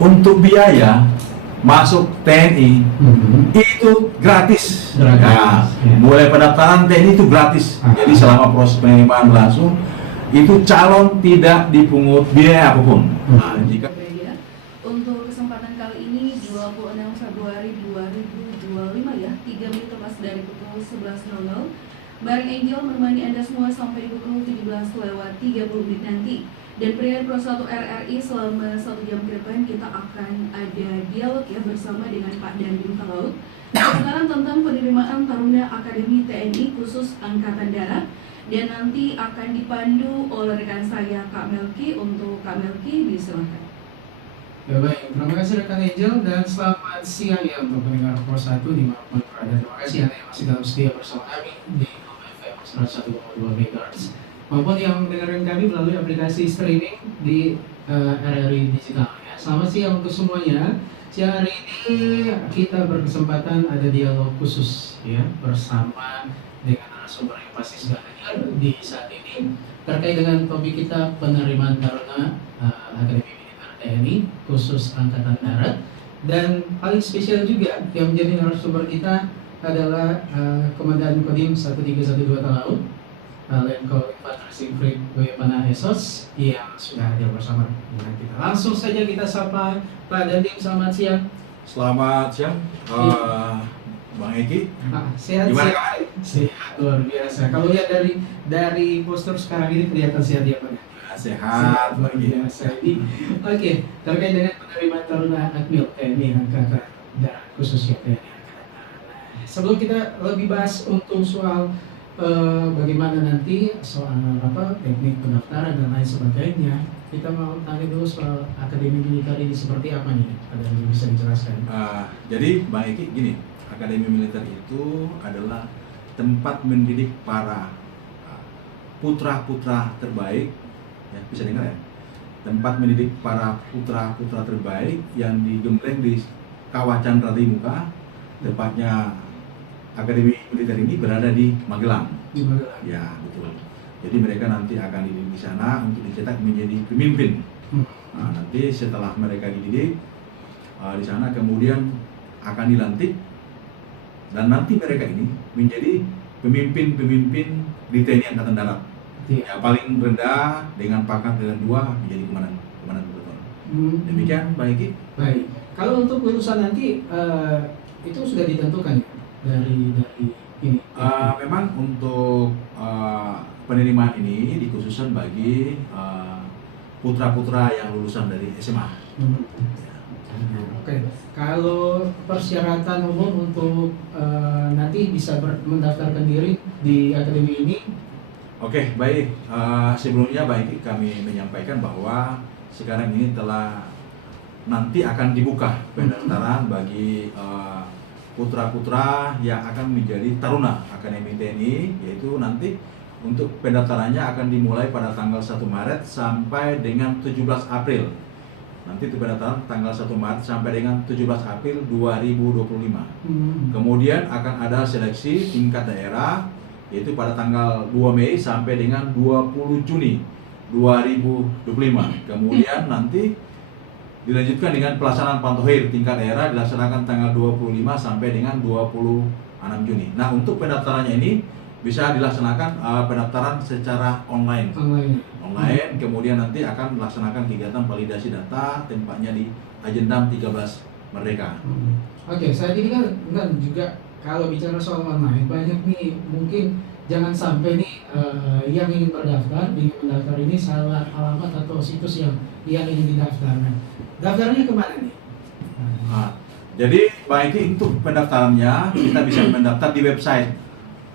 untuk biaya masuk TNI itu gratis. Ya, mulai pendaftaran TNI itu gratis. Jadi selama proses penerimaan berlangsung itu calon tidak dipungut biaya apapun. Nah, jika untuk kesempatan kali ini 26 Februari 2025 ya, 3 menit lepas dari pukul 11.00, bareng Angel menemani Anda semua sampai pukul 17:30 menit nanti. Dan pria Pro 1 RRI selama 1 jam ke depan kita akan ada dialog ya bersama dengan Pak Dandim Talaut. Sekarang tentang penerimaan Taruna Akademi TNI khusus Angkatan Darat. Dan nanti akan dipandu oleh rekan saya Kak Melki. Untuk Kak Melki, disilakan. Ya baik, terima kasih rekan Angel dan selamat siang ya untuk pendengar Pro 1 di manapun berada. Terima kasih Anda yang masih dalam setia bersama kami di FM 101,2 MHz maupun yang mendengarkan kami melalui aplikasi streaming di RRI Digital. Ya, selamat siang untuk semuanya. Siang hari ini kita berkesempatan ada dialog khusus ya bersama dengan narasumber yang pasti sudah hadir di saat ini terkait dengan topik kita penerimaan Taruna Akademi Militer TNI khusus Angkatan Darat. Dan paling spesial juga yang menjadi narasumber kita adalah Komandan Kodim 1312 Talaut, Letko Infantri Siegfried Goyepana Esos yang sudah hadir bersama dengan kita. Langsung saja kita sapa Pak Dandim, selamat siang. selamat siang, Bang Eki. Sehat. Gimana kabar? Sehat luar biasa. Kalau lihat dari postur sekarang ini kelihatan sehat ya Pak. Sehat, luar biasa. Oke, terkait dengan penerimaan Taruna Akmil TNI Angkatan Darat khususnya TNI Angkatan Darat. Sebelum kita lebih bahas untuk soal bagaimana nanti soal teknik pendaftaran dan lain sebagainya, kita mau tanya dulu soal Akademi Militer ini seperti apa nih? Ada yang bisa dijelaskan? Jadi Bang Eki gini, Akademi Militer itu adalah tempat mendidik para putra-putra terbaik, ya, bisa dengar ya, tempat mendidik para putra-putra terbaik yang digembleng di Kawah Chandra di Muka, tepatnya Akademi Militer ini berada di Magelang. Di Magelang. Ya, betul. Jadi mereka nanti akan dididik di sana untuk dicetak menjadi pemimpin. Nah, nanti setelah mereka dididik di sana kemudian akan dilantik dan nanti mereka ini menjadi pemimpin-pemimpin di TNI Angkatan Darat. Ya, paling rendah dengan pangkat dengan 2 menjadi komandan pasukan. Demikian, Pak Eki. Baik. Kalau untuk lulusan nanti itu sudah ditentukan ya? dari ini. Memang untuk penerimaan ini dikhususkan bagi putra-putra yang lulusan dari SMA. Oke. Kalau persyaratan umum untuk nanti bisa mendaftarkan diri di akademi ini. Oke, baik. Sebelumnya baik kami menyampaikan bahwa sekarang ini telah nanti akan dibuka pendaftaran bagi putra-putra yang akan menjadi Taruna Akademi TNI, yaitu nanti untuk pendaftarannya akan dimulai pada tanggal 1 Maret sampai dengan 17 April. Nanti itu pendaftaran tanggal 1 Maret sampai dengan 17 April 2025. Kemudian akan ada seleksi tingkat daerah, yaitu pada tanggal 2 Mei sampai dengan 20 Juni 2025. Kemudian nanti dilanjutkan dengan pelaksanaan Pantohir tingkat daerah dilaksanakan tanggal 25 sampai dengan 26 Juni. Nah, untuk pendaftarannya ini bisa dilaksanakan pendaftaran secara online. Kemudian nanti akan melaksanakan kegiatan validasi data, tempatnya di Ajendam 13 Merdeka. Oke, saat ini kan juga kalau bicara soal online banyak nih, mungkin jangan sampai nih yang ingin mendaftar ini salah alamat atau situs yang ingin didaftarkan. Daftarnya kemana nih? Jadi Pak Eki, untuk pendaftarannya kita bisa mendaftar di website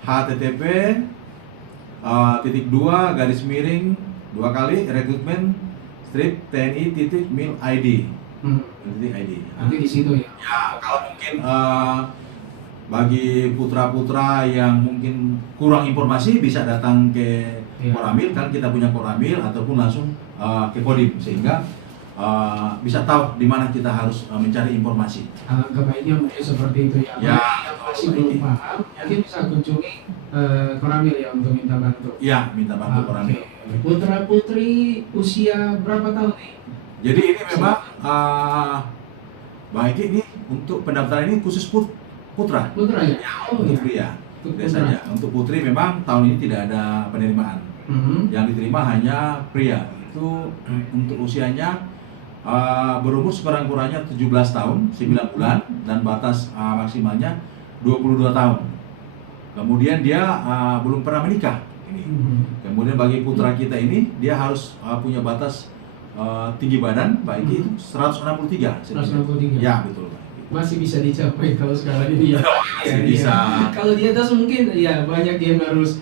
http://rekrutmen_tni.mil.id. Nanti di situ ya. Ya, kalau mungkin bagi putra-putra yang mungkin kurang informasi bisa datang ke Koramil, kan kita punya Koramil, ataupun langsung ke Kodim sehingga bisa tahu di mana kita harus mencari informasi. Kebaiknya mungkin seperti itu ya. Ya, yang masih belum paham, mungkin bisa kunjungi Koramil ya untuk minta bantu. Ya, minta bantu Koramil. Putra putri usia berapa tahun nih? Jadi ini memang Bang Eki ini untuk pendaftaran ini khusus putra. Putra ya? Oh Untuk ya. pria. Untuk Biasanya untuk putri memang tahun ini tidak ada penerimaan. Yang diterima hanya pria. Itu untuk usianya berumur sekurang-kurangnya 17 tahun, 9 bulan dan batas maksimalnya 22 tahun. Kemudian dia belum pernah menikah ini. Kemudian bagi putra kita ini dia harus punya batas tinggi badan baik itu 163. 163. Ya, betul. Masih bisa dicapai kalau sekarang ini ya. Masih bisa. Kalau di atas mungkin ya banyak yang harus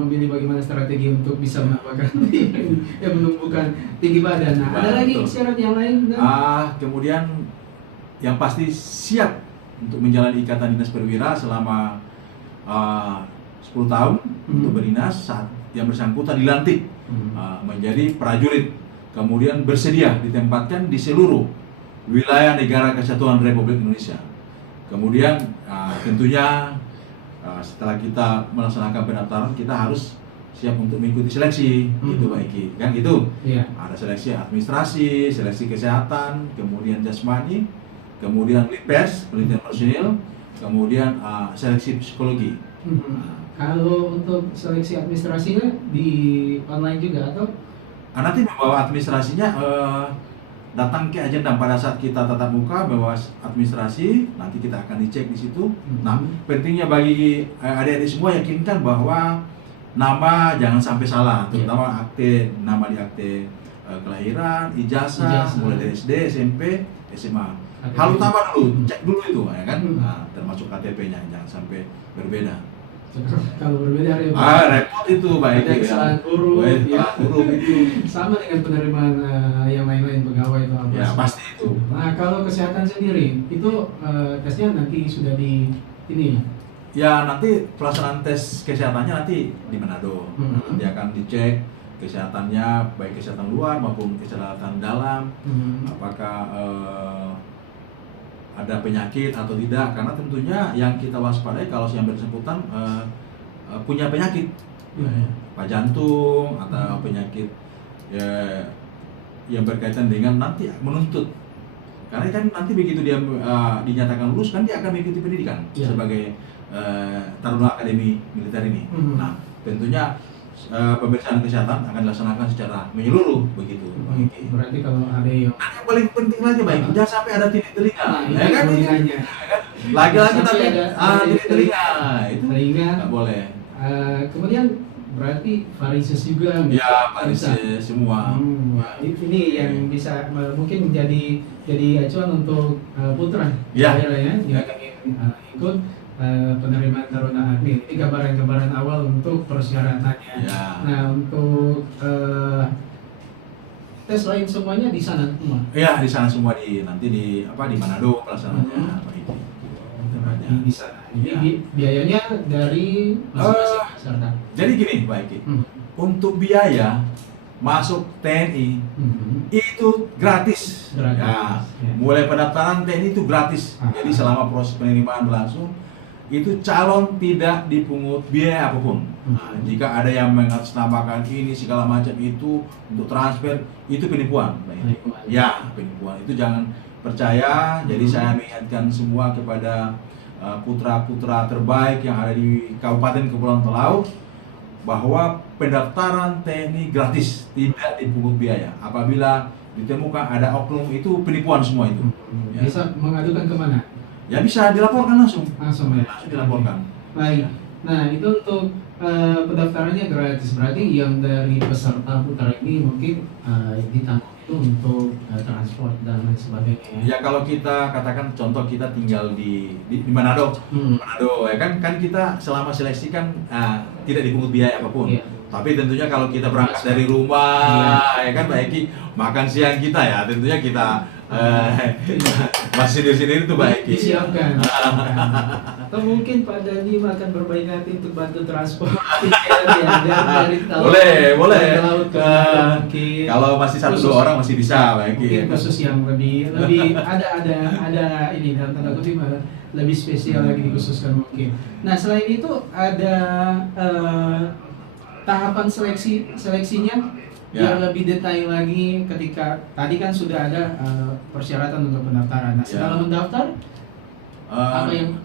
memilih bagaimana strategi untuk bisa menambahkan menumbuhkan tinggi badan. Nah, ada lagi Betul. syarat yang lain? Kemudian yang pasti siap untuk menjalani ikatan dinas perwira selama 10 tahun untuk berdinas saat yang bersangkutan dilantik menjadi prajurit, kemudian bersedia ditempatkan di seluruh wilayah negara kesatuan Republik Indonesia. Kemudian tentunya setelah kita melaksanakan pendaftaran kita harus siap untuk mengikuti seleksi, itu Pak Eki, kan gitu. Iya. Ada seleksi administrasi, seleksi kesehatan, kemudian jasmani, kemudian LIPES, penelitian personil, kemudian seleksi psikologi. Kalau untuk seleksi administrasinya di online juga atau? Nanti membawa administrasinya datang ke agenda pada saat kita tatap muka bawa administrasi, nanti kita akan dicek di situ. Nah, pentingnya bagi adik-adik semua yakinkan bahwa nama jangan sampai salah, terutama nama di akte kelahiran, ijazah, mulai dari SD, SMP, SMA. Hal utama dulu, cek dulu itu, ya kan? Nah, termasuk KTP-nya jangan sampai berbeda. Kalau berbeda repot. Repot itu baik. Ada kesalahan huruf, ya. Huruf itu. Sama dengan penerimaan yang lain-lain pegawai atau apa? Ya pasti itu. Nah kalau kesehatan sendiri itu tesnya nanti sudah di ini ya? Ya nanti pelaksanaan tes kesehatannya nanti di Manado. Nanti akan dicek kesehatannya baik kesehatan luar maupun kesehatan dalam. Apakah ada penyakit atau tidak, karena tentunya yang kita waspadai kalau yang bersangkutan punya penyakit Pak jantung atau penyakit ya, yang berkaitan dengan nanti menuntut, karena kan nanti begitu dia dinyatakan lulus kan dia akan mengikuti pendidikan sebagai Taruna Akademi Militer ini. Nah tentunya pemeriksaan kesehatan akan dilaksanakan secara menyeluruh begitu. Berarti kalau ada yang paling penting lagi baik, jangan sampai ada titik telinga, ya kan? telinganya. Lagi-lagi tapi ada titik telinga itu telinga nggak boleh. Kemudian berarti varises juga. Ya varises semua. Ini yang bisa mungkin jadi acuan untuk putra Ya. yang ingin ikut penerimaan Taruna Akmil. Ini gambaran-gambaran awal untuk persyaratannya. Ya. Nah untuk tes lain semuanya di sana semua. Iya di sana semua nanti di Manado pelaksanaannya Berarti di sana. Jadi biayanya dari masing-masing peserta. Jadi gini Pak Eki, untuk biaya masuk TNI itu gratis. Ya, mulai pendaftaran TNI itu gratis. Jadi selama proses penerimaan berlangsung itu calon tidak dipungut biaya apapun. Nah, jika ada yang mengatasnamakan ini segala macam itu untuk transfer itu penipuan. Ya penipuan itu jangan percaya. Jadi saya mengingatkan semua kepada putra-putra terbaik yang ada di Kabupaten Kepulauan Talaut bahwa pendaftaran TNI gratis, tidak dipungut biaya. Apabila ditemukan ada oknum itu penipuan semua itu. Bisa mengadukan kemana? Ya bisa dilaporkan langsung ya. Langsung dilaporkan. Baik. Nah itu untuk pendaftarannya gratis. Berarti yang dari peserta putra ini mungkin ditanggung itu untuk transport dan lain sebagainya. Ya kalau kita katakan contoh kita tinggal di Manado, Manado ya kan kita selama seleksi kan tidak dipungut biaya apapun. Tapi tentunya kalau kita berangkat dari rumah ya kan Pak Eki, makan siang kita ya tentunya kita masih sendiri tuh Pak Eki. Disiapkan. Atau mungkin Pak Dani akan berbaik hati untuk bantu transport dari boleh. laut ke mungkin. Kalau masih 1-2 orang masih bisa Pak Eki. Mungkin khusus yang lebih ada ini dalam tanda kutip lebih spesial lagi dikhususkan mungkin. Nah selain itu ada tahapan seleksinya. biar lebih detail lagi ketika tadi kan sudah ada persyaratan untuk pendaftaran. Nah, setelah mendaftar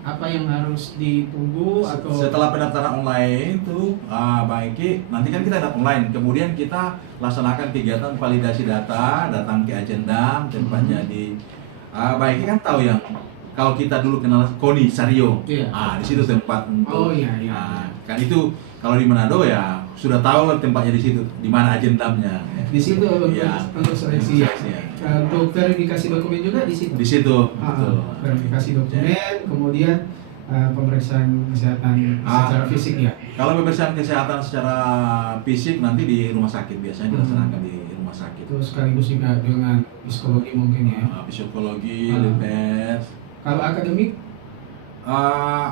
apa yang harus ditunggu atau setelah pendaftaran online itu Bang Eki, nanti kan kita ada online, kemudian kita laksanakan kegiatan validasi data, datang ke Agendam, tempatnya di Bang Eki kan tahu yang kalau kita dulu kenal Koni Sario, Iya. di situ tempat untuk iya. kan itu kalau di Manado ya sudah tahu lah tempatnya di situ, di mana Agendamnya. di situ Iya. untuk seleksi ya. Iya. Untuk verifikasi dokumen juga di situ. Di situ, betul. Verifikasi dokumen, kemudian pemeriksaan kesehatan secara fisik ya. Kalau pemeriksaan kesehatan secara fisik nanti di rumah sakit, biasanya dilaksanakan di rumah sakit. Itu sekaligus juga dengan psikologi mungkin ya. Psikologi, LPS. Kalau akademik,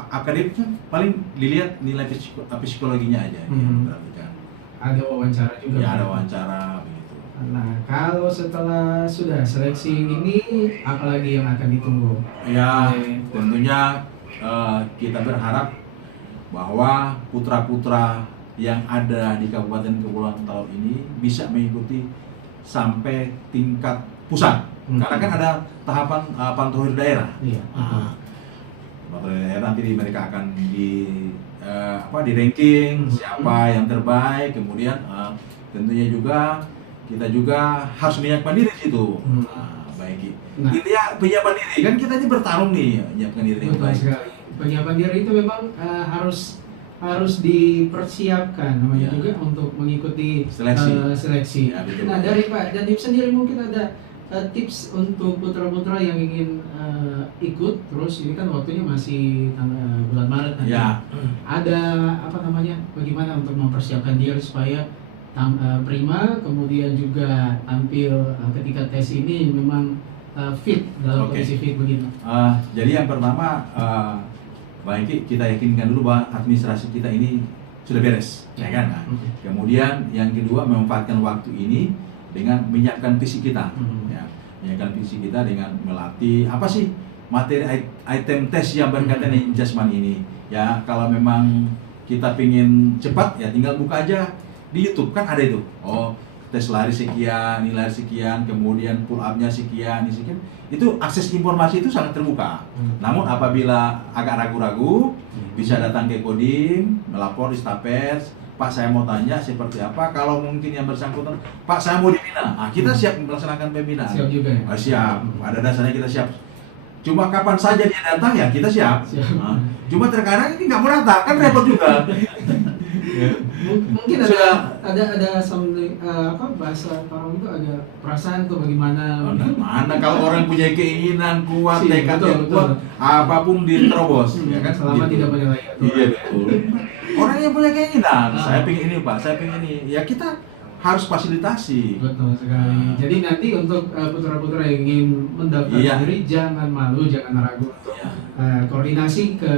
akademik paling dilihat nilai psikologinya aja yang diperhatikan. ada wawancara juga. Ya ada wawancara begitu. Nah, kalau setelah sudah seleksi ini, apalagi yang akan ditunggu? Ya tentunya kita berharap bahwa putra-putra yang ada di Kabupaten Kepulauan Talaut ini bisa mengikuti sampai tingkat pusat. Karena kan ada tahapan pantauan daerah. Iya. Pantauan daerah nanti mereka akan di ranking siapa yang terbaik, kemudian tentunya juga kita juga harus menyiapkan diri di situ. Baik. Nah. Intinya penyiapan diri kan kita ini bertarung nih, menyiapkan diri yang Betul baik. sekali. Penyiapan diri itu memang harus dipersiapkan namanya Ya. juga untuk mengikuti Seleksi. seleksi. Ya, betul. Nah, dari Pak Dandim sendiri mungkin ada tips untuk putra-putra yang ingin ikut, terus ini kan waktunya masih bulan Maret nanti. Ya. Ada bagaimana untuk mempersiapkan diri supaya prima, kemudian juga tampil ketika tes ini memang fit dalam Oke. kondisi fit begitu. Jadi yang pertama, baik kita yakinkan dulu bahwa administrasi kita ini sudah beres, ya kan? Nah, kemudian yang kedua memanfaatkan waktu ini dengan menyiapkan fisik kita, ya, menyiapkan fisik kita dengan melatih apa sih materi item tes yang berkaitan dengan jasmani ini. Ya kalau memang kita pingin cepat ya tinggal buka aja di YouTube kan ada itu. Oh tes lari sekian, nilai sekian, kemudian pull up-nya sekian, ini sekian. Itu akses informasi itu sangat terbuka. Namun apabila agak ragu-ragu, bisa datang ke Kodim, melapor di Stapers, Pak saya mau tanya seperti apa, kalau mungkin yang bersangkutan, Pak saya mau dibina, kita siap melaksanakan pembinaan. Siap juga ya? Siap, ada dasarnya kita siap. Cuma kapan saja dia datang ya kita siap. Cuma terkadang ini nggak mau datang, kan repot juga. Mungkin ada something bahasa orang itu ada perasaan tuh bagaimana. Mana kalau orang punya keinginan kuat, Sih, tekad yang betul. kuat, apapun diterobos, ya kan? Selama Gitu. tidak menyalahi aturan. Iya betul. Orang yang punya keinginan, saya pengen ini Pak, saya pengen ini, ya kita harus fasilitasi. Betul sekali. Jadi nanti untuk putra-putra yang ingin mendaftar Iya. diri jangan malu, jangan ragu untuk Ya. koordinasi ke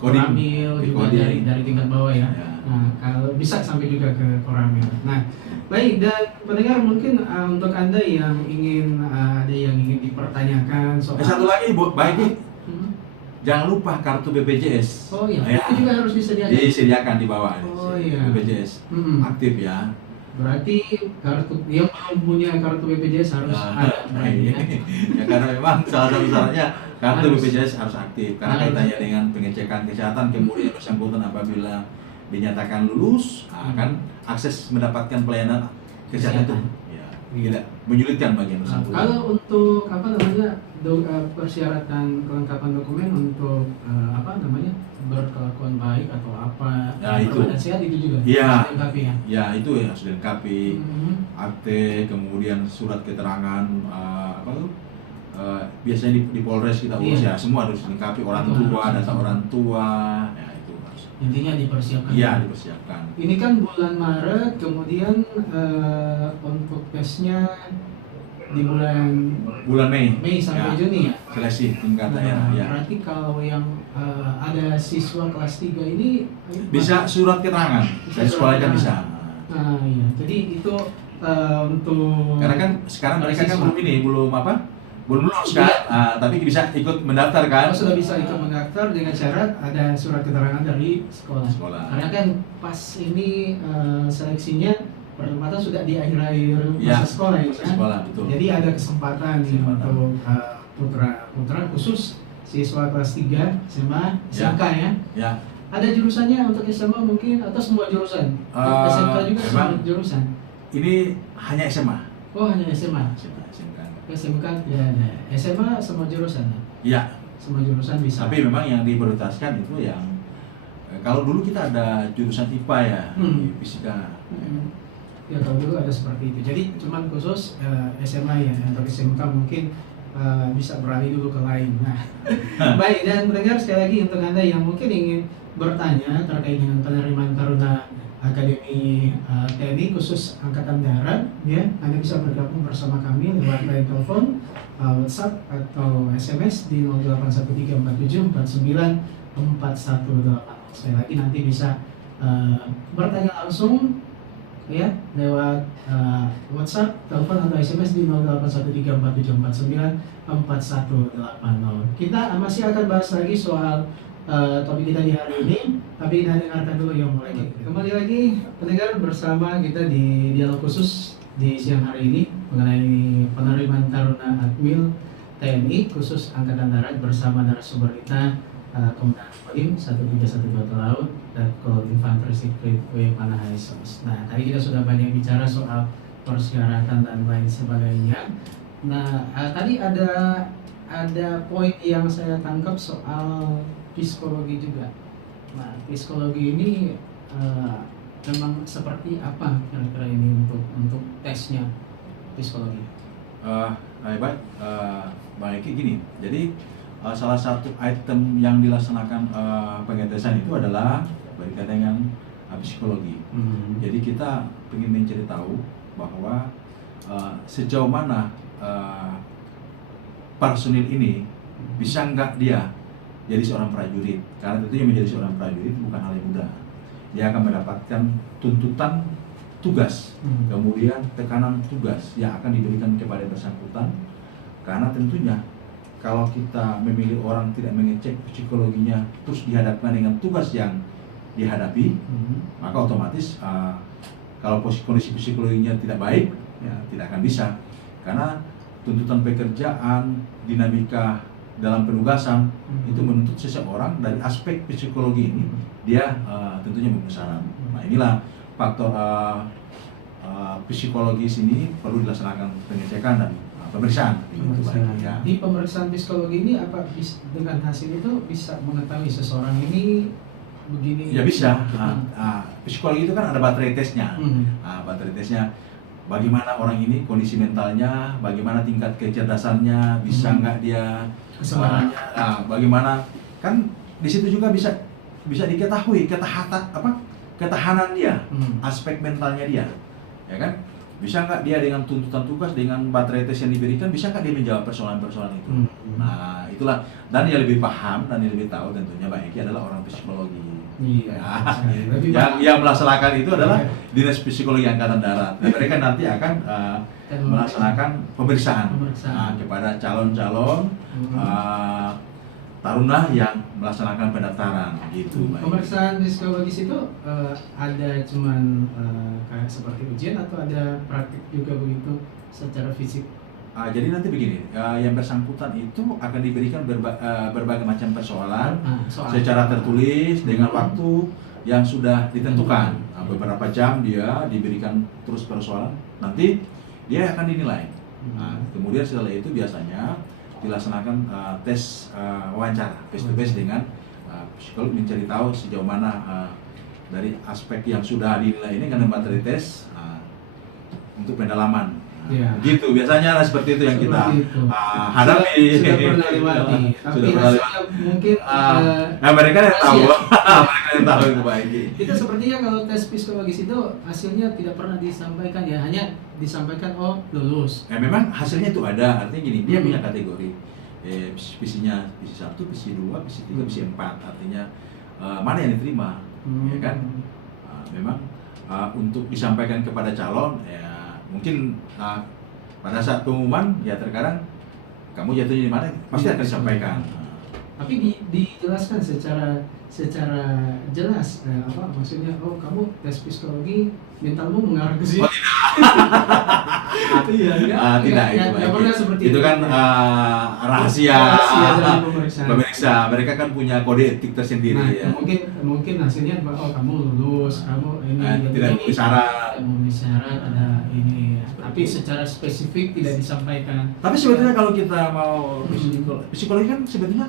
Kodim. Koramil Di juga Kodim. dari tingkat bawah ya. Ya. Nah, kalau bisa sampai juga ke Koramil. Nah, baik, dan pendengar mungkin untuk Anda yang ingin ada yang ingin dipertanyakan soal Satu lagi Bu, baik nih, Hmm. jangan lupa kartu BPJS. Oh iya, Ya. itu juga harus disediakan. Disediakan di bawah. Oh, iya. BPJS Hmm. aktif ya. Berarti kartu yang belum punya kartu BPJS harus ada. Iya. Ya karena memang salah satu syaratnya kartu Harus. BPJS harus aktif karena Harus. kaitannya dengan pengecekan kesehatan, kemudian bersangkutan apabila dinyatakan lulus akan akses mendapatkan pelayanan kesehatan itu ya tidak menyulitkan bagi yang bersangkutan. Kalau untuk persyaratan kelengkapan dokumen untuk berkelakuan baik atau apa Ya, itu. berbadan sehat itu juga Iya. harus dilengkapi ya. Ya itu ya harus dilengkapi Mhm. akte, kemudian surat keterangan biasanya di Polres kita urus Iya. ya semua harus dilengkapi, orang Itu tua, harus. data orang tua, ya itu harus. Intinya dipersiapkan. Iya dipersiapkan. Ini kan bulan Maret, kemudian untuk tesnya di bulan Mei sampai Ya. Juni ya. Seleksi tingkat Nah, daerah ya. berarti kalau yang ada siswa kelas 3 ini Bisa surat keterangan Bisa dari sekolah surat kan bisa. Nah, iya. Jadi itu untuk Karena kan sekarang mereka kan siswa. belum lulus kan, tapi bisa ikut mendaftar kan. Kalau sudah bisa ikut mendaftar dengan syarat ada surat keterangan dari sekolah. Sekolah. Karena kan pas ini seleksinya pertempatan sudah di akhir-akhir Ya, masa sekolah ya, masa kan? sekolah, betul. Jadi ada kesempatan nih Kesempatan. untuk putra khusus siswa kelas 3 SMA, SMK ya. Ya, Ada jurusannya untuk SMA mungkin atau semua jurusan? SMK juga semua memang jurusan. ini hanya SMA. Oh, hanya SMA. SMK. SMK ya, SMA semua jurusan. Ya, Semua jurusan bisa. tapi memang yang diprioritaskan itu yang kalau dulu kita ada jurusan IPA ya, di fisika. Ya kalau dulu ada seperti itu. Jadi cuman khusus SMA ya, untuk SMK mungkin bisa beralih dulu ke lain. Nah, baik, dan pendengar sekali lagi untuk Anda yang mungkin ingin bertanya terkait dengan penerimaan Taruna Akademi TNI khusus Angkatan Darat, ya, Anda bisa bergabung bersama kami lewat line telepon, WhatsApp atau SMS di 081347494118. Sekali lagi nanti bisa bertanya langsung ya lewat WhatsApp, telepon atau SMS di 081347494180. Kita masih akan bahas lagi soal topik kita di hari ini, tapi kita dengarkan dulu yang mulai. Kembali lagi pendengar bersama kita di dialog khusus di siang hari ini mengenai penerimaan Taruna Akmil TNI khusus Angkatan Darat bersama narasumber kita Komandan Kodim 1312 Laut dan Kol Infanteri Sipil Panahan Sos. Nah, tadi kita sudah banyak bicara soal persyaratan dan lain sebagainya. Nah, tadi ada poin yang saya tangkap soal psikologi juga. Nah, psikologi ini memang seperti apa kira-kira ini untuk tesnya psikologi? Baik, Bang Eki gini. Jadi salah satu item yang dilaksanakan pengetesan itu adalah berkaitan dengan psikologi. Jadi kita ingin mencari tahu bahwa sejauh mana personil ini bisa nggak dia jadi seorang prajurit. Karena tentunya menjadi seorang prajurit bukan hal yang mudah. Dia akan mendapatkan tuntutan tugas, kemudian tekanan tugas yang akan diberikan kepada yang bersangkutan. Karena tentunya kalau kita memilih orang tidak mengecek psikologinya terus dihadapkan dengan tugas yang dihadapi, maka otomatis kalau kondisi psikologinya tidak baik, ya tidak akan bisa. Karena tuntutan pekerjaan, dinamika dalam penugasan itu menuntut seseorang dari aspek psikologi ini dia tentunya memenuhi. Nah, inilah faktor psikologis ini perlu dilaksanakan pengecekan dan pemeriksaan. Ya. Di pemeriksaan psikologi ini apa dengan hasil itu bisa mengetahui seseorang ini begini? Ya bisa. Psikologi itu kan ada baterai tesnya. Baterai tesnya bagaimana orang ini kondisi mentalnya, bagaimana tingkat kecerdasannya, bisa nggak dia kesabarannya, bagaimana kan di situ juga bisa diketahui ketahanan dia, aspek mentalnya dia, ya kan? Bisa nggak dia dengan tuntutan tugas, dengan baterai tes yang diberikan, bisa nggak dia menjawab persoalan-persoalan itu? Nah, itulah. Dan yang lebih paham dan yang lebih tahu tentunya Pak Eki adalah orang psikologi. Iya. Yang melaksanakan itu adalah Dinas Psikologi Angkatan Darat. Dan mereka nanti akan melaksanakan pemeriksaan kepada calon-calon taruna yang melaksanakan pendaftaran gitu. Pemeriksaan psikologis itu ada cuman kayak seperti ujian atau ada praktik juga begitu secara fisik? Jadi nanti begini, yang bersangkutan itu akan diberikan berbagai macam persoalan secara tertulis dengan waktu yang sudah ditentukan. Beberapa jam dia diberikan terus persoalan, nanti dia akan dinilai. Kemudian setelah itu biasanya dilaksanakan tes wawancara face to face dengan psikolog mencari tahu sejauh mana dari aspek yang sudah dinilai ini karena materi tes untuk pendalaman. Gitu biasanya seperti itu yang kita hadapi. Sudah pernah lewati. Tapi hasilnya mungkin mereka yang tahu. Mereka yang tahu itu Pak Eki. Itu sepertinya kalau tes psikologis itu hasilnya tidak pernah disampaikan ya, hanya disampaikan lulus. Memang hasilnya itu ada, artinya gini, dia punya kategori PC-nya, PC 1, PC 2, PC 3, PC 4, artinya mana yang diterima, ya kan? Memang untuk disampaikan kepada calon, ya mungkin pada saat pengumuman, ya terkadang kamu jatuhnya di mana, pasti akan disampaikan. Tapi dijelaskan secara secara jelas apa maksudnya, oh kamu tes psikologi mentalmu mengarah ke sini. Iya, tidak, nggak pernah seperti itu kan rahasia dari pemeriksaan. pemeriksa. Mereka kan punya kode etik tersendiri Nah, ya. mungkin hasilnya oh kamu lulus, kamu ini Tidak memenuhi syarat. tidak memenuhi syarat, ada ini ya. Tapi secara spesifik tidak disampaikan. Tapi sebetulnya kalau kita mau psikologi kan sebetulnya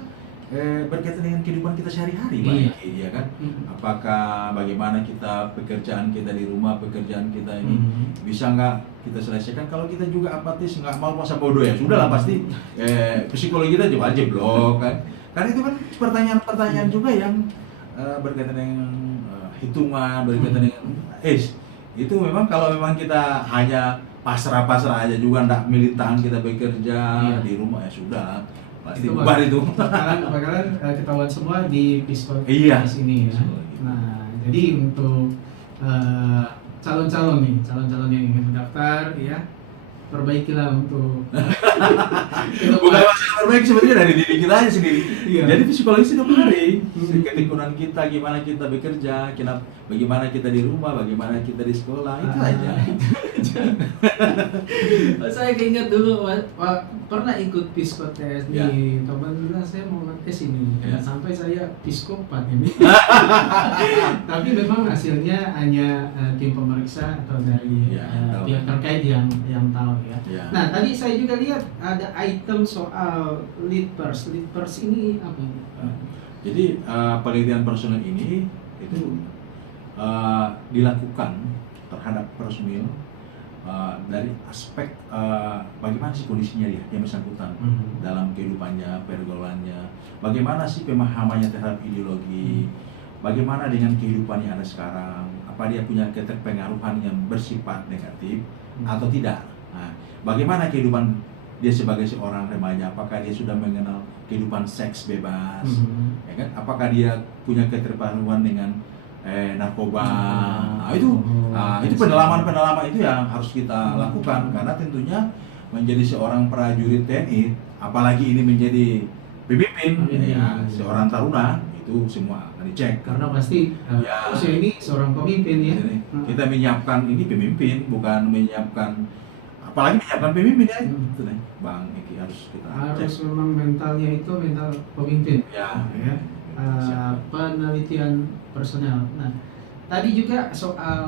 berkaitan dengan kehidupan kita sehari-hari, Iya. ya kan? Apakah bagaimana kita pekerjaan kita di rumah, pekerjaan kita ini bisa nggak kita selesaikan? Kalau kita juga apatis, nggak mau masa bodoh ya sudah lah pasti psikologi kita juga jeblok kan? Karena itu kan pertanyaan-pertanyaan juga yang berkaitan dengan hitungan, berkaitan dengan itu memang kalau memang kita hanya pasrah-pasrah aja juga nggak militan kita bekerja di rumah ya sudah pasti bubar itu. Bakalan ketahuan semua di psikologi ini ya. Psikologi. Nah, jadi untuk calon-calon yang ingin mendaftar ya, perbaikilah untuk bukan masalah terbaik sebetulnya dari diri kita aja sendiri. Iya. Jadi psikologi setiap hari ketekunan kita, gimana kita bekerja, bagaimana kita di rumah, bagaimana kita di sekolah, itu aja. Saya keinget dulu pernah ikut psikotes Ya. di teman saya mau tes ini, Ya. sampai saya psikopat ini. Tapi memang hasilnya hanya tim pemeriksa atau dari tahu. pihak terkait yang tahu ya. Ya. Nah, tadi saya juga lihat ada item soal leaders. Leaders ini apa ini? Jadi penelitian personil ini itu dilakukan terhadap personil dari aspek bagaimana sih kondisinya dia yang bersangkutan dalam kehidupannya, pergaulannya, bagaimana sih pemahamannya terhadap ideologi, bagaimana dengan kehidupan yang ada sekarang, apa dia punya keterpengaruhan yang bersifat negatif atau tidak. Nah, bagaimana kehidupan dia sebagai seorang remaja, apakah dia sudah mengenal kehidupan seks bebas, ya kan? Apakah dia punya keterpengaruhan dengan narkoba. Itu pendalaman itu yang harus kita lakukan karena tentunya menjadi seorang prajurit TNI, apalagi ini menjadi pemimpin seorang taruna, itu semua akan dicek Karena pasti usia ini seorang pemimpin ya. kita menyiapkan ini pemimpin, bukan menyiapkan apalagi menyiapkan pemimpin ya. Itu nih Bang Eki harus kita Harus cek. memang mentalnya itu mental pemimpin. Ya. Penelitian personel. Nah, tadi juga soal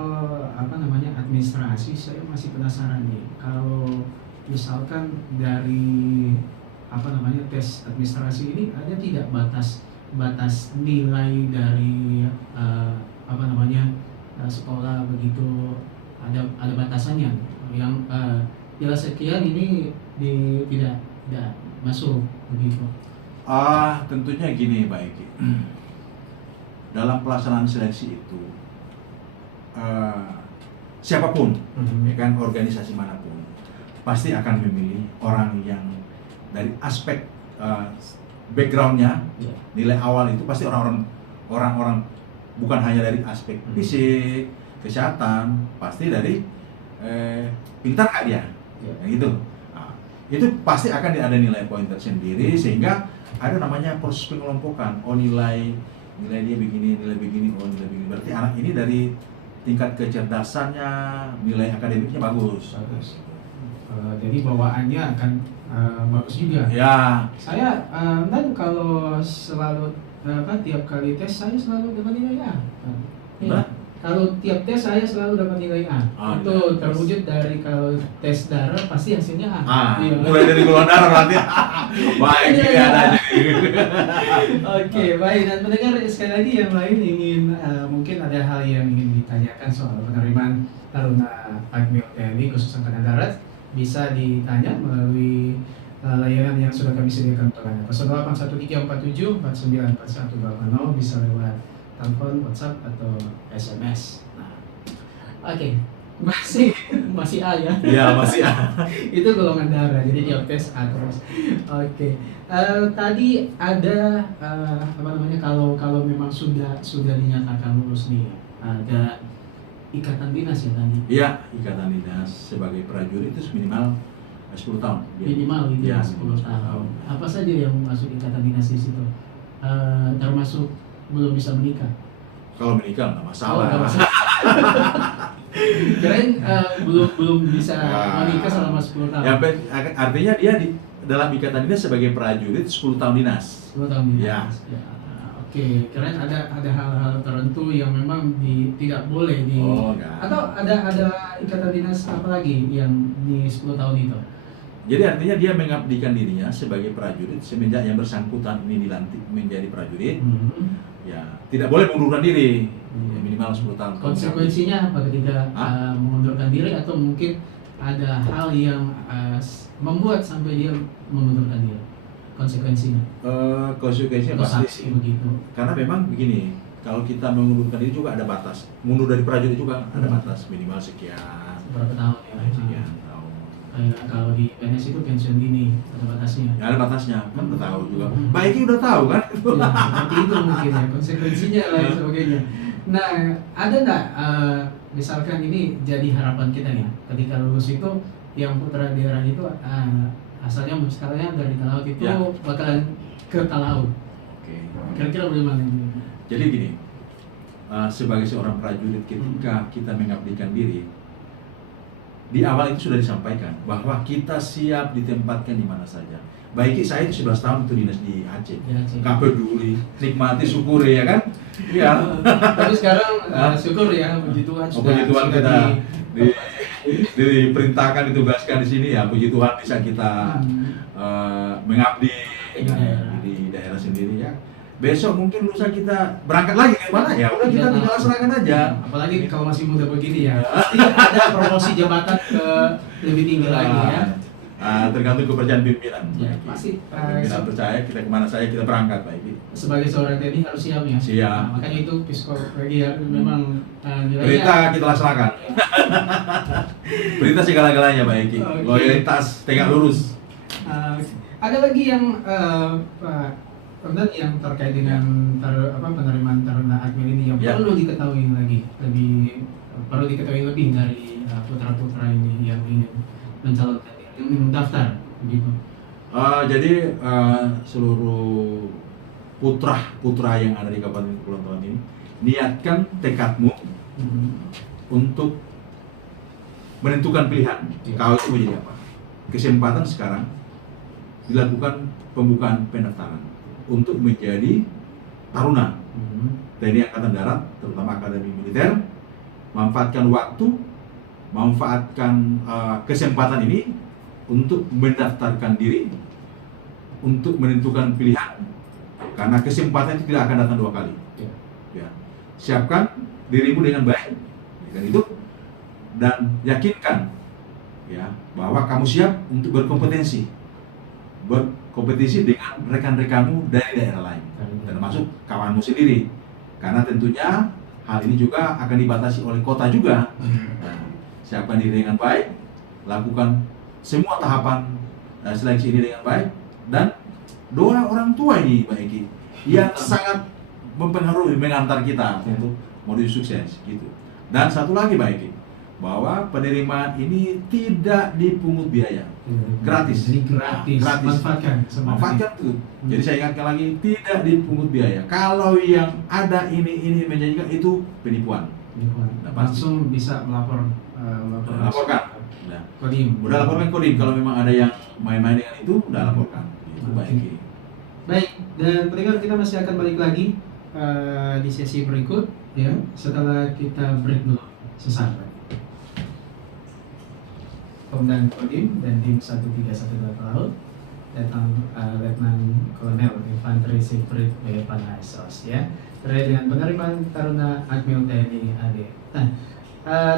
administrasi, saya masih penasaran nih. Kalau misalkan dari tes administrasi ini ada tidak batas nilai dari sekolah begitu, ada batasannya yang nilai sekian ini tidak masuk begitu. Tentunya gini Pak Eki. Dalam pelaksanaan seleksi itu siapapun, ya kan, organisasi manapun pasti akan memilih orang yang dari aspek backgroundnya, nilai awal itu pasti orang-orang bukan hanya dari aspek fisik, kesehatan, pasti dari pintar nggak dia, gitu. Itu pasti akan ada nilai poin tersendiri sehingga ada namanya proses pengelompokan. Oh nilai dia begini, nilai begini. Berarti anak ini dari tingkat kecerdasannya, nilai akademiknya bagus. Jadi bawaannya akan bagus juga. Ya. Saya dan kalau selalu tiap kali tes saya selalu dapat nilai A. Ya. Kalau tiap tes saya selalu dapat nilai A. Itu terwujud dari kalau tes darah pasti hasilnya A. Iya. Mulai dari golongan darah berarti. Baik, ini ada aja. Oke, baik. Dan pendengar sekali lagi yang lain ingin mungkin ada hal yang ingin ditanyakan soal penerimaan taruna Akmil TNI khusus Angkatan Darat, bisa ditanya melalui layanan yang sudah kami sediakan untuk Anda. 081347494180, bisa lewat telepon, WhatsApp atau SMS. Nah, oke. Masih A ya? Iya, masih A. Itu golongan darah, jadi jawab tes A terus. Oke. Tadi ada kalau memang sudah dinyatakan lulus nih, ada ikatan dinas ya tadi? Iya, ikatan dinas sebagai prajurit itu minimal 10 tahun. Minimal gitu ya, 10 tahun. Apa saja yang masuk ikatan dinas di situ? Termasuk belum bisa menikah? Kalau menikah nggak masalah. Oh, nggak masalah. Kirain belum bisa menikah selama 10 tahun. Ya, artinya dia dalam ikatan dinas sebagai prajurit 10 tahun dinas. 10 tahun dinas. Ya. Ya. Oke, kirain ada hal-hal tertentu yang memang tidak boleh di Oh, enggak. atau ada ikatan dinas apa lagi yang di 10 tahun itu? Jadi artinya dia mengabdikan dirinya sebagai prajurit semenjak yang bersangkutan ini dilantik menjadi prajurit. Ya, tidak boleh mengundurkan diri. Ya, minimal 10 tahun. Konsekuensinya apa ketika mengundurkan diri, atau mungkin ada hal yang membuat sampai dia mengundurkan diri? Konsekuensinya? Konsekuensinya Atau pasti. sanksi begitu. Karena memang begini, kalau kita mengundurkan diri juga ada batas. Mundur dari prajurit juga ada batas, minimal sekian. Berapa tahun ya? Sekian tahun. Kayak kalau di PNS itu pensiun dini, ada batasnya. Ya, ada batasnya, kan udah tahu juga. Baiknya udah tahu kan? Ya, seperti itu mungkin ya, konsekuensinya lain sebagainya. Nah, ada nggak misalkan ini jadi harapan kita ya, ketika lulus itu yang putra daerah itu asalnya misalnya dari Talaut itu Ya. bakalan ke Talaut. Oke. Kira-kira bagaimana ini? Jadi gini, sebagai seorang prajurit ketika kita mengabdikan diri, di awal itu sudah disampaikan bahwa kita siap ditempatkan di mana saja. Baik saya itu 11 tahun itu dinas di Aceh. Ya, Cik. Gak peduli, nikmati, syukuri ya kan? Iya. Tapi sekarang syukur ya, puji Tuhan Puji Tuhan sudah kita diperintahkan ditugaskan di sini ya, puji Tuhan bisa kita mengabdi di daerah sendiri ya. Besok mungkin lusa kita berangkat lagi ke mana ya, udah kita tinggal laksanakan aja. Apalagi kalau masih muda begini ya, pasti ada promosi jabatan ke lebih tinggi lagi ya. Tergantung kepercayaan pimpinan. Ya, pasti. Pimpinan percaya kita kemana saja kita berangkat Pak Ibi. Sebagai seorang TNI harus siap ya. Siap. Nah, makanya itu psikologi ya memang nilainya. Perintah kita laksanakan. Perintah segala-galanya Pak Iki. Oke. Loyalitas tegak lurus. Ada lagi yang yang terkait dengan penerimaan taruna akmil ini yang Ya. perlu diketahui lagi, perlu diketahui lebih dari putra-putra ini yang ingin mencalonkan diri, yang ingin mendaftar begitu. Jadi seluruh putra yang ada di Kabupaten Kepulauan Talaut ini, niatkan tekadmu untuk menentukan pilihan. Ya. Kau itu mau jadi apa? Kesempatan sekarang dilakukan pembukaan pendaftaran untuk menjadi taruna TNI Angkatan Darat, terutama Akademi Militer. Manfaatkan waktu, manfaatkan kesempatan ini untuk mendaftarkan diri, untuk menentukan pilihan, karena kesempatan itu tidak akan datang 2 kali. Ya. Siapkan dirimu dengan baik, dengan itu, dan yakinkan ya bahwa kamu siap untuk berkompetisi dengan rekan-rekanmu dari daerah lain, termasuk kawanmu sendiri, karena tentunya hal ini juga akan dibatasi oleh kota juga. Nah, siapkan diri dengan baik, lakukan semua tahapan seleksi ini dengan baik, dan doa orang tua ini Pak Eki yang sangat mempengaruhi mengantar kita untuk menuju sukses gitu. Dan satu lagi Pak Eki, bahwa penerimaan ini tidak dipungut biaya, gratis. Jadi gratis. Manfaatkan tuh. Jadi saya ingatkan lagi, tidak dipungut biaya. Kalau yang ada ini menjanjikan itu penipuan. Langsung bisa laporkan. Nah, Kodim. udah laporkan Kodim kalau memang ada yang main-main dengan itu, udah laporkan. Itu baik. Baik, dan pendengar kita masih akan balik lagi di sesi berikut ya, setelah kita break dulu sesaat lagi. Komandan Kodim dan Tim 1318 Laut, Letnan Kolonel Infanteri Siprit Evan Aisos ya, terkait dengan penerimaan taruna Akmil TNI AD. Nah,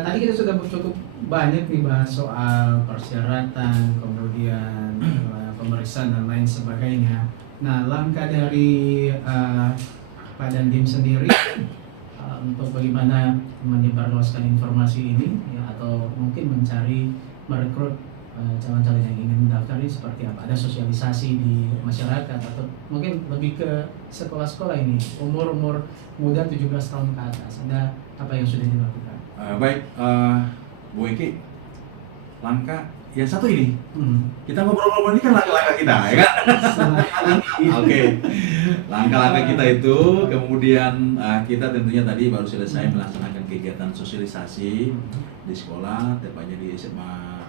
tadi kita sudah cukup banyak nih bahas soal persyaratan, kemudian pemeriksaan dan lain sebagainya. Nah, langkah dari Pak Dandim sendiri untuk bagaimana menyebarluaskan informasi ini ya, atau mungkin merekrut calon-calon yang ingin mendaftar ini seperti apa? Ada sosialisasi di masyarakat atau mungkin lebih ke sekolah-sekolah ini, umur muda 17 tahun ke atas, ada apa yang sudah dilakukan? Baik, Bu Eki, langkah yang satu ini. Hmm. Kita ngobrol-ngobrol ini kan langkah-langkah kita, ya kan? Oke, langkah-langkah kita itu, kemudian kita tentunya tadi baru selesai melaksanakan kegiatan sosialisasi di sekolah, tepatnya di SMA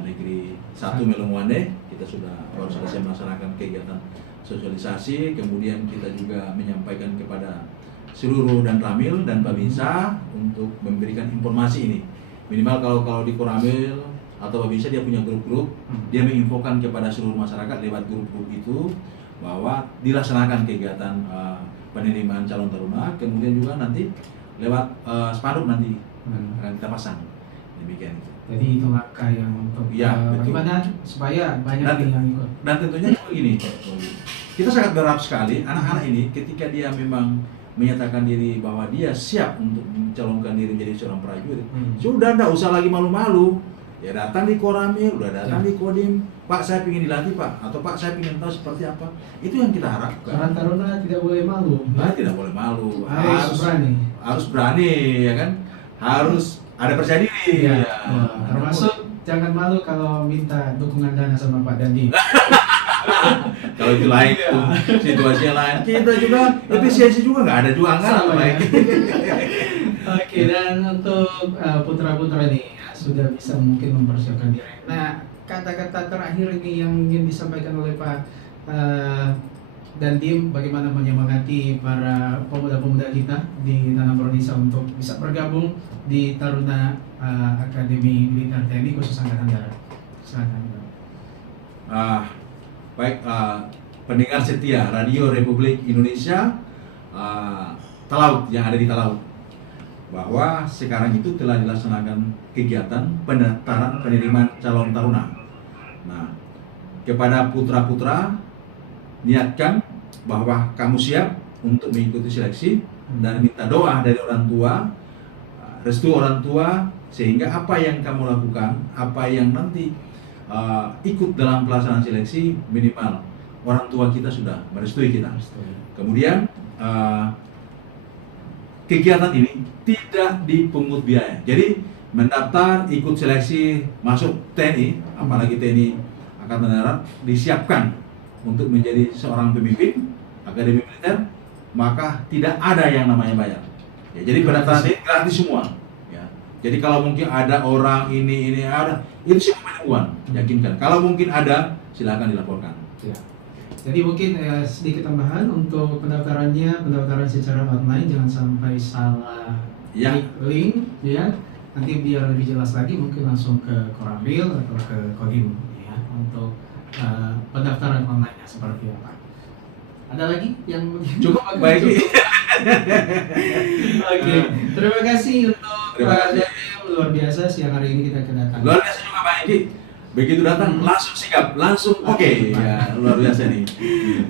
Negeri 1 Melongwane. Kita sudah baru selesai melaksanakan kegiatan sosialisasi, kemudian kita juga menyampaikan kepada seluruh dan Ramil dan Babinsa untuk memberikan informasi ini. Minimal kalau di Koramil atau Babinsa dia punya grup-grup, dia menginfokan kepada seluruh masyarakat lewat grup-grup itu bahwa dilaksanakan kegiatan penerimaan calon taruna, kemudian juga nanti lewat spanduk nanti akan kita pasang, demikian itu. Jadi itu langkah yang untuk Ya, betul. bagaimana supaya banyak yang ikut. Dan tentunya juga gini, kita sangat berharap sekali anak-anak ini ketika dia memang menyatakan diri bahwa dia siap untuk mencalonkan diri menjadi seorang prajurit, sudah tidak usah lagi malu-malu. Ya datang di Koramil, udah datang di Kodim, Pak saya ingin dilatih Pak, atau Pak saya ingin tahu seperti apa. Itu yang kita harapkan. Seorang taruna tidak boleh malu. Nah, tidak boleh malu, Harus berani, ya kan? Harus ada percaya diri. Iya. Ya. Termasuk jangan malu kalau minta dukungan dana sama Pak Dandi. Kalau itu lain, itu situasinya lain. Kita juga efisiensi juga nggak ada juga anggaran Sama, baik. Oke, dan untuk putra-putra nih sudah bisa mungkin mempersiapkan diri. Nah, kata-kata terakhir ini yang ingin disampaikan oleh Pak Dandim, bagaimana menyemangati para pemuda-pemuda kita di Tanah Prodisa untuk bisa bergabung di Taruna Akademi Militer TNI khusus Angkatan Darat. Silakan. Baik, pendengar setia Radio Republik Indonesia Talaut yang ada di Talaut, bahwa sekarang itu telah dilaksanakan kegiatan pendaftaran penerimaan calon taruna. Nah, kepada putra-putra, niatkan bahwa kamu siap untuk mengikuti seleksi dan minta doa dari orang tua, restu orang tua, sehingga apa yang kamu lakukan, apa yang nanti ikut dalam pelaksanaan seleksi, minimal orang tua kita sudah merestui kita. Kemudian kegiatan ini tidak dipungut biaya. Jadi mendaftar, ikut seleksi, masuk TNI, apalagi TNI Angkatan Darat, disiapkan untuk menjadi seorang pemimpin Akademi Militer, maka tidak ada yang namanya bayar. Ya, jadi pendaftaran ini gratis semua. Ya. Jadi kalau mungkin ada orang ini ada, itu semua penipuan, yakinkan. Kalau mungkin ada, silakan dilaporkan. Ya. Jadi mungkin sedikit tambahan untuk pendaftaran secara online, jangan sampai salah link, ya. Nanti biar lebih jelas lagi mungkin langsung ke Koramil atau ke Kodim, ya, untuk pendaftaran online-nya seperti apa. Ada lagi yang cukup baik. Oke, terima kasih untuk Pak Daniel, luar biasa siang hari ini kita kedatangan. Luar biasa juga Pak Eki. Begitu datang langsung sikap, langsung oke. Ya, luar biasa nih.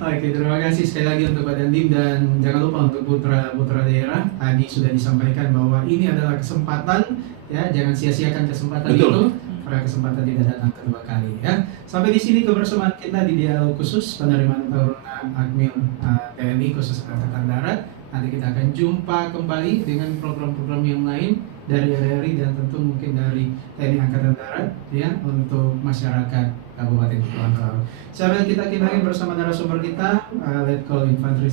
Oke, terima kasih sekali lagi untuk Pak Dandim, dan jangan lupa untuk putra daerah, tadi sudah disampaikan bahwa ini adalah kesempatan, ya, jangan sia-siakan kesempatan. Betul. Itu karena kesempatan tidak datang kedua kali, ya. Sampai di sini kebersamaan kita di dialog khusus penerimaan taruna Akmil TNI khusus Angkatan Darat. Nanti kita akan jumpa kembali dengan program-program yang lain dari RRI dan tentu mungkin dari TNI Angkatan Darat, ya, untuk masyarakat Kabupaten Kepulauan Talaut. Sekarang kita bersama narasumber kita, Letkol Infanteri